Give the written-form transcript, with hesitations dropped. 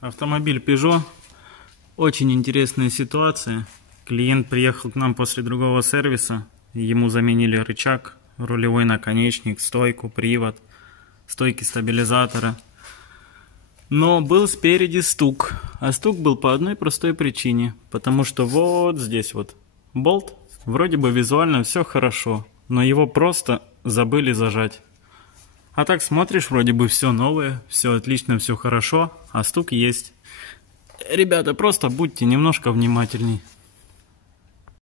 Автомобиль Peugeot. Очень интересная ситуация. Клиент приехал к нам после другого сервиса. Ему заменили рычаг, рулевой наконечник, стойку, привод, стойки стабилизатора. Но был спереди стук. А стук был по одной простой причине. Потому что вот здесь вот болт. Вроде бы визуально все хорошо. Но его просто забыли зажать. А так смотришь, вроде бы все новое, все отлично, все хорошо, а стук есть. Ребята, просто будьте немножко внимательней.